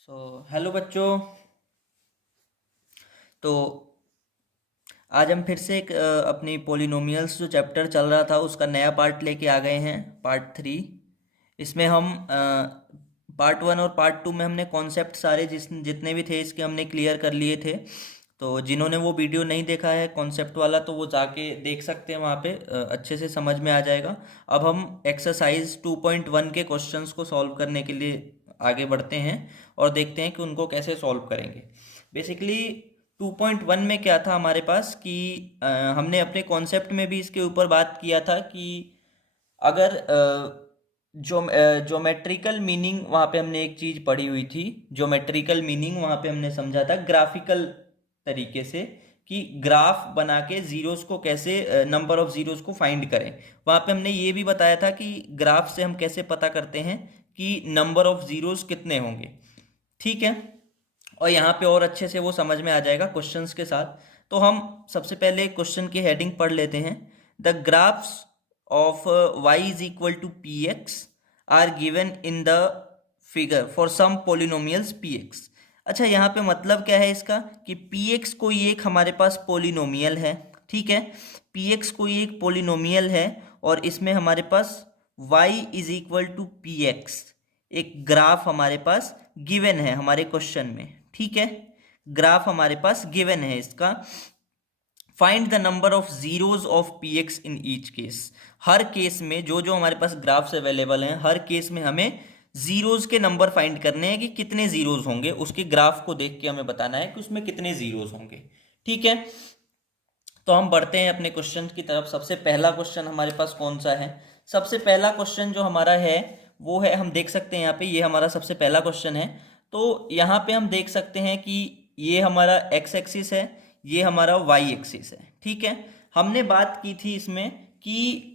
Hello बच्चों। तो आज हम फिर से एक अपनी पोलिनोमियल्स जो चैप्टर चल रहा था उसका नया पार्ट लेके आ गए हैं, पार्ट 3। इसमें हम पार्ट 1 और पार्ट 2 में हमने कॉन्सेप्ट सारे जितने भी थे इसके हमने क्लियर कर लिए थे। तो जिन्होंने वो वीडियो नहीं देखा है कॉन्सेप्ट वाला तो वो जाके देख सकते हैं, वहाँ पे अच्छे से समझ में आ जाएगा। अब हम एक्सरसाइज 2.1 के क्वेश्चंस को सॉल्व करने के लिए आगे बढ़ते हैं और देखते हैं कि उनको कैसे सॉल्व करेंगे। बेसिकली 2.1 में क्या था हमारे पास कि हमने अपने कॉन्सेप्ट में भी इसके ऊपर बात किया था कि अगर ज्योमेट्रिकल मीनिंग, वहाँ पे हमने एक चीज़ पढ़ी हुई थी। ज्योमेट्रिकल मीनिंग वहाँ पे हमने समझा था ग्राफिकल तरीके से कि ग्राफ बना के जीरोस को कैसे, नंबर ऑफ जीरोस को फाइंड करें। वहाँ पे हमने ये भी बताया था कि ग्राफ से हम कैसे पता करते हैं कि नंबर ऑफ जीरोस कितने होंगे। ठीक है, और यहाँ पे और अच्छे से वो समझ में आ जाएगा क्वेश्चंस के साथ। तो हम सबसे पहले क्वेश्चन की हेडिंग पढ़ लेते हैं। The graphs of y is equal to p x are given in the figure for some polynomials p x. अच्छा, यहाँ पे मतलब क्या है इसका कि पी एक्स कोई एक हमारे पास पोलिनोमियल है। ठीक है, पी एक्स कोई एक पोलिनोमियल है और इसमें हमारे पास y is equal to p x एक ग्राफ हमारे पास गिवन है हमारे क्वेश्चन में। ठीक है, ग्राफ हमारे पास गिवन है इसका। Find the number of zeros of P x in each case. Her case में जो जो हमारे पास ग्राफ्स अवेलेबल हैं हर केस में हमें जीरोज के नंबर फाइंड करने हैं कि कितने जीरोज होंगे। उसके ग्राफ को देख के हमें बताना है कि उसमें कितने जीरोज होंगे। ठीक है, तो हम बढ़ते हैं अपने क्वेश्चन की तरफ। सबसे पहला क्वेश्चन हमारे पास कौन सा है? सबसे पहला क्वेश्चन जो हमारा है वो है, हम देख सकते हैं यहाँ पे, ये हमारा सबसे पहला क्वेश्चन है। तो यहाँ पे हम देख सकते हैं कि ये हमारा एक्स एक्सिस है, ये हमारा वाई एक्सिस है। ठीक है, हमने बात की थी इसमें कि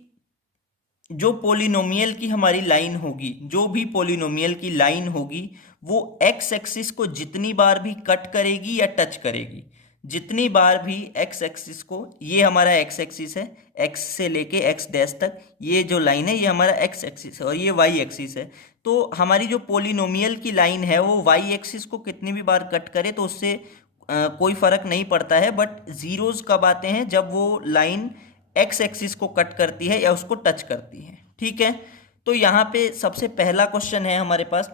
जो पोलिनोमियल की हमारी लाइन होगी, जो भी पोलिनोमियल की लाइन होगी वो एक्स एक्सिस को जितनी बार भी कट करेगी या टच करेगी, जितनी बार भी एक्स एक्सिस को, ये हमारा एक्स एक्सिस है, एक्स से लेके एक्स डैश तक ये जो लाइन है ये हमारा एक्स एक्सिस है और ये वाई एक्सिस है। तो हमारी जो पोलिनोमियल की लाइन है वो वाई एक्सिस को कितनी भी बार कट करे तो उससे कोई फर्क नहीं पड़ता है। बट जीरोज कब आते हैं? जब वो लाइन एक्स एक्सिस को कट करती है या उसको टच करती है। ठीक है, तो यहाँ पे सबसे पहला क्वेश्चन है हमारे पास।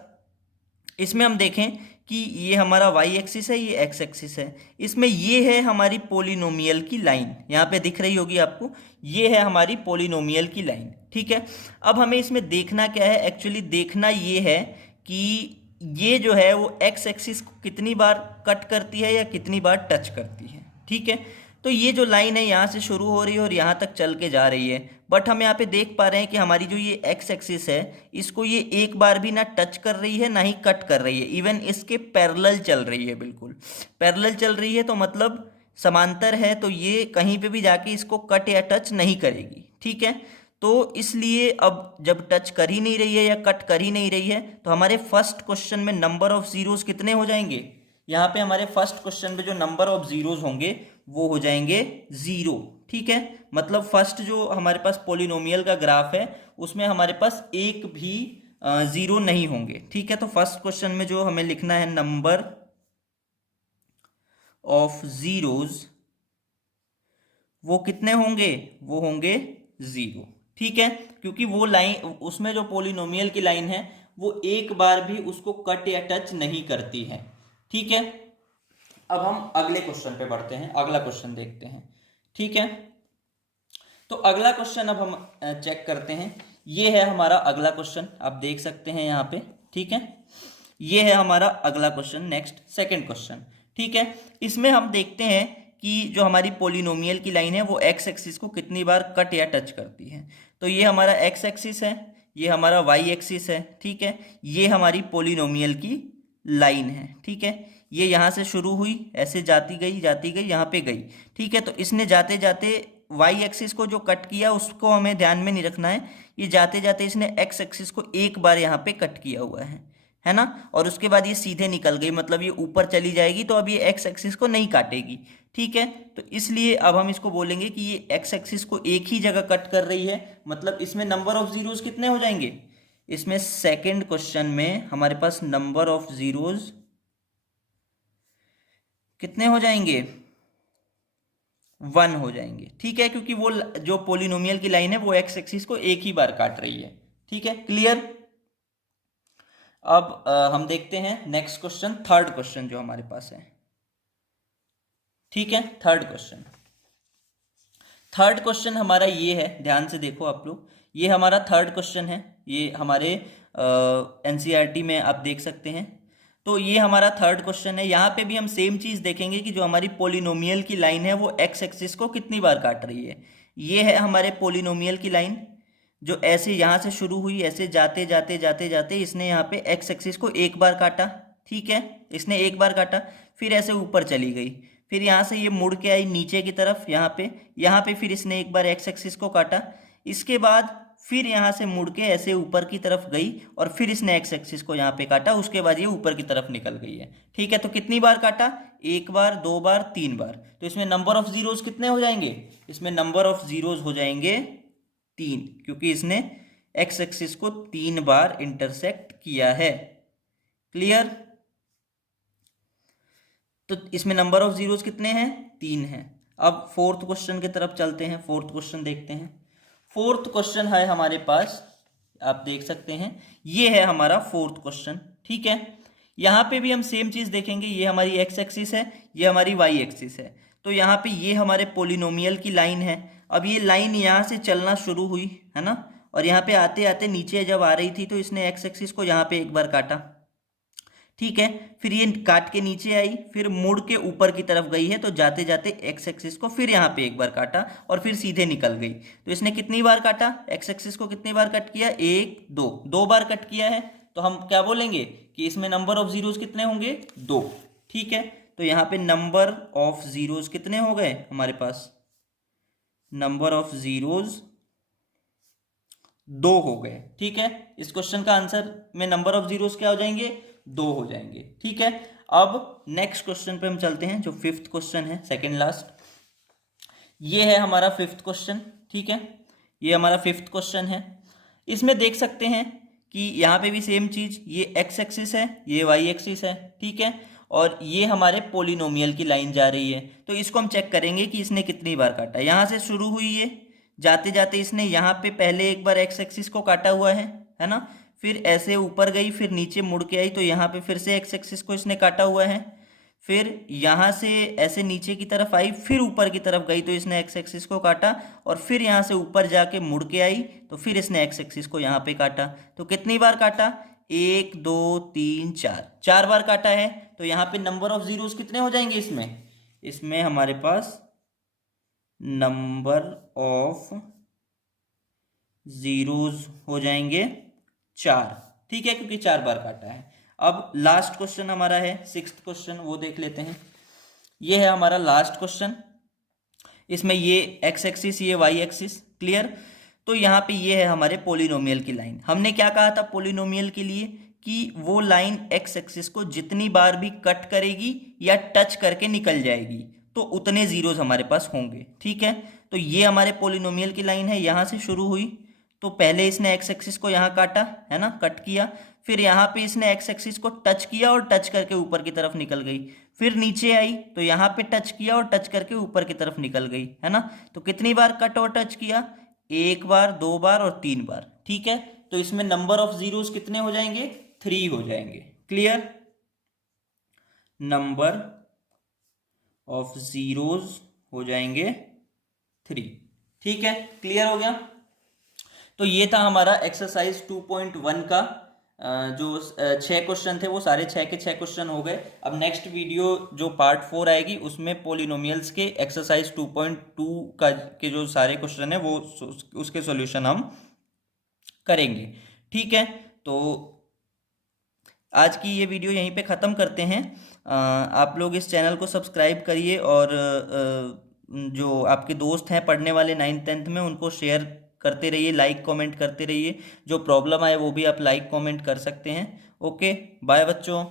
इसमें हम देखें कि ये हमारा वाई एक्सिस है, ये एक्स एक्सिस है। इसमें ये है हमारी पोलिनोमियल की लाइन, यहाँ पे दिख रही होगी आपको, ये है हमारी पोलिनोमियल की लाइन। ठीक है, अब हमें इसमें देखना क्या है? एक्चुअली देखना ये है कि ये जो है वो एक्स एक्सिस को कितनी बार कट करती है या कितनी बार टच करती है। ठीक है, तो ये जो लाइन है यहाँ से शुरू हो रही है और यहाँ तक चल के जा रही है। बट हम यहाँ पे देख पा रहे हैं कि हमारी जो ये एक्स एक्सिस है इसको ये एक बार भी ना टच कर रही है ना ही कट कर रही है, इवन इसके पैरेलल चल रही है। बिल्कुल पैरेलल चल रही है तो मतलब समांतर है, तो ये कहीं पे भी जाके इसको कट या टच नहीं करेगी। ठीक है, तो इसलिए अब जब टच कर ही नहीं रही है या कट कर ही नहीं रही है तो हमारे फर्स्ट क्वेश्चन में नंबर ऑफ जीरोस कितने हो जाएंगे? यहाँ पे हमारे फर्स्ट क्वेश्चन में जो नंबर ऑफ जीरोस होंगे वो हो जाएंगे जीरो। ठीक है, मतलब फर्स्ट जो हमारे पास पोलिनोमियल का ग्राफ है उसमें हमारे पास एक भी जीरो नहीं होंगे। ठीक है, तो फर्स्ट क्वेश्चन में जो हमें लिखना है नंबर ऑफ जीरोस वो कितने होंगे? वो होंगे जीरो। ठीक है, क्योंकि वो लाइन, उसमें जो पोलिनोमियल की लाइन है वो एक बार भी उसको कट या टच नहीं करती है। ठीक है, अब हम अगले क्वेश्चन पे बढ़ते हैं, अगला क्वेश्चन देखते हैं। ठीक है, तो अगला क्वेश्चन अब हम चेक करते हैं। ये है हमारा अगला क्वेश्चन, आप देख सकते हैं यहाँ पे। ठीक है, ये है हमारा अगला क्वेश्चन, नेक्स्ट सेकंड क्वेश्चन। ठीक है, इसमें हम देखते हैं कि जो हमारी पोलिनोमियल की लाइन है वो एक्स एक्सिस को कितनी बार कट या टच करती है। तो ये हमारा एक्स एक्सिस है, ये हमारा वाई एक्सिस है। ठीक है, ये हमारी पोलिनोमियल की लाइन है। ठीक है, ये यहाँ से शुरू हुई, ऐसे जाती गई यहाँ पे गई। ठीक है, तो इसने जाते जाते वाई एक्सिस को जो कट किया उसको हमें ध्यान में नहीं रखना है। ये जाते जाते इसने एक्स एक्सिस को एक बार यहाँ पे कट किया हुआ है ना, और उसके बाद ये सीधे निकल गई, मतलब ये ऊपर चली जाएगी तो अब ये एक्स एक्सिस को नहीं काटेगी। ठीक है, तो इसलिए अब हम इसको बोलेंगे कि ये एक्स एक्सिस को एक ही जगह कट कर रही है, मतलब इसमें नंबर ऑफ जीरोस कितने हो जाएंगे? इसमें सेकंड क्वेश्चन में हमारे पास नंबर ऑफ जीरोस कितने हो जाएंगे, 1 हो जाएंगे। ठीक है, क्योंकि वो जो पोलिनोमियल की लाइन है वो एक्स एक्सिस को एक ही बार काट रही है। ठीक है, क्लियर। अब हम देखते हैं नेक्स्ट क्वेश्चन, थर्ड क्वेश्चन जो हमारे पास है। ठीक है, थर्ड क्वेश्चन हमारा ये है, ध्यान से देखो आप लोग, ये हमारा थर्ड क्वेश्चन है, ये हमारे एनसीईआरटी में आप देख सकते हैं। तो ये हमारा थर्ड क्वेश्चन है। यहाँ पे भी हम सेम चीज़ देखेंगे कि जो हमारी पोलिनोमियल की लाइन है वो एक्स एक्सिस को कितनी बार काट रही है। ये है हमारे पोलिनोमियल की लाइन जो ऐसे यहाँ से शुरू हुई, ऐसे जाते जाते जाते जाते इसने यहाँ पे एक्स एक्सिस को एक बार काटा। ठीक है, इसने एक बार काटा, फिर ऐसे ऊपर चली गई, फिर यहाँ से ये मुड़ के आई नीचे की तरफ, यहाँ पे फिर इसने एक बार एक्स एक्सिस को काटा, इसके बाद फिर यहाँ से मुड़ के ऐसे ऊपर की तरफ गई और फिर इसने एक्स एक्सिस को यहाँ पे काटा, उसके बाद ये ऊपर की तरफ निकल गई है। ठीक है, तो कितनी बार काटा, एक बार, दो बार, तीन बार। तो इसमें नंबर ऑफ जीरोस कितने हो जाएंगे, इसमें नंबर ऑफ जीरोस हो जाएंगे 3, क्योंकि इसने एक्स एक्सिस को 3 बार इंटरसेक्ट किया है। क्लियर। तो इसमें नंबर ऑफ जीरोस कितने हैं, 3 हैं। अब फोर्थ क्वेश्चन की तरफ चलते हैं, फोर्थ क्वेश्चन देखते हैं। फोर्थ क्वेश्चन है हमारे पास, आप देख सकते हैं, ये है हमारा फोर्थ क्वेश्चन। ठीक है, यहाँ पे भी हम सेम चीज़ देखेंगे, ये हमारी एक्स एक्सिस है, ये हमारी वाई एक्सिस है। तो यहाँ पे ये हमारे पोलिनोमियल की लाइन है। अब ये लाइन यहाँ से चलना शुरू हुई है ना, और यहाँ पे आते आते नीचे जब आ रही थी तो इसने एक्स एक्सिस को यहाँ पे एक बार काटा। ठीक है, फिर ये काट के नीचे आई, फिर मुड़ के ऊपर की तरफ गई है, तो जाते जाते एक्स एक्सिस को फिर यहाँ पे एक बार काटा और फिर सीधे निकल गई। तो इसने कितनी बार काटा, एक्स एक्सिस को कितनी बार कट किया, 1 2, 2 बार कट किया है। तो हम क्या बोलेंगे कि इसमें नंबर ऑफ जीरोस कितने होंगे, 2। ठीक है, तो यहाँ पे नंबर ऑफ जीरोस कितने हो गए हमारे पास, नंबर ऑफ जीरोस 2 हो गए। ठीक है, इस क्वेश्चन का आंसर में नंबर ऑफ जीरोस क्या हो जाएंगे, 2 हो जाएंगे। ठीक है, अब नेक्स्ट क्वेश्चन पे हम चलते हैं, जो फिफ्थ क्वेश्चन है, सेकंड लास्ट। ये है हमारा फिफ्थ क्वेश्चन। ठीक है, ये हमारा फिफ्थ क्वेश्चन है। इसमें देख सकते हैं कि यहाँ पे भी सेम चीज़, ये एक्स एक्सिस है, ये वाई एक्सिस है। ठीक है, और ये हमारे पोलिनोमियल की लाइन जा रही है। तो इसको हम चेक करेंगे कि इसने कितनी बार काटा। यहाँ से शुरू हुई ये, जाते जाते इसने यहाँ पे पहले एक बार एक्स एक्सिस को काटा हुआ है ना, फिर ऐसे ऊपर गई, फिर नीचे मुड़ के आई, तो यहाँ पे फिर से एक्स एक्सिस को इसने काटा हुआ है, फिर यहाँ से ऐसे नीचे की तरफ आई, फिर ऊपर की तरफ गई, तो इसने एक्स एक्सिस को काटा, और फिर यहाँ से ऊपर जाके मुड़ के आई, तो फिर इसने एक्स एक्सिस को यहाँ पे काटा। तो कितनी बार काटा, 1 2 3 4, 4 बार काटा है। तो यहाँ पे नंबर ऑफ जीरोस कितने हो जाएंगे, इसमें हमारे पास नंबर ऑफ जीरोस हो जाएंगे 4। ठीक है, क्योंकि 4 बार काटा है। अब लास्ट क्वेश्चन हमारा है, सिक्स्थ क्वेश्चन, वो देख लेते हैं। ये है हमारा लास्ट क्वेश्चन। इसमें ये एक्स एक्सिस, ये वाई एक्सिस। क्लियर। तो यहाँ पे ये है हमारे पोलिनोमियल की लाइन। हमने क्या कहा था पोलिनोमियल के लिए, कि वो लाइन एक्स एक्सिस को जितनी बार भी कट करेगी या टच करके निकल जाएगी, तो उतने जीरोस हमारे पास होंगे। ठीक है, तो ये हमारे पोलिनोमियल की लाइन है, यहाँ से शुरू हुई, तो पहले इसने एक्स एक्सिस को यहाँ काटा है ना, कट किया, फिर यहाँ पे इसने एक्स एक्सिस को टच किया और टच करके ऊपर की तरफ निकल गई, फिर नीचे आई तो यहाँ पे टच किया और टच करके ऊपर की तरफ निकल गई है ना। तो कितनी बार कट और टच किया, 1 बार, 2 बार और 3 बार। ठीक है, तो इसमें नंबर ऑफ जीरोस कितने हो जाएंगे, 3 हो जाएंगे। क्लियर, नंबर ऑफ जीरोस हो जाएंगे 3। ठीक है, क्लियर हो गया। तो ये था हमारा एक्सरसाइज 2.1 का जो 6 क्वेश्चन थे, वो सारे 6 के 6 क्वेश्चन हो गए। अब नेक्स्ट वीडियो जो पार्ट 4 आएगी उसमें पोलिनोमियल्स के एक्सरसाइज 2.2 का के जो सारे क्वेश्चन है वो उसके सॉल्यूशन हम करेंगे। ठीक है, तो आज की ये वीडियो यहीं पे ख़त्म करते हैं। आप लोग इस चैनल को सब्सक्राइब करिए, और जो आपके दोस्त हैं पढ़ने वाले 9th 10th में, उनको शेयर करते रहिए, लाइक कमेंट करते रहिए। जो प्रॉब्लम आए वो भी आप लाइक कमेंट कर सकते हैं। ओके, बाय बच्चों।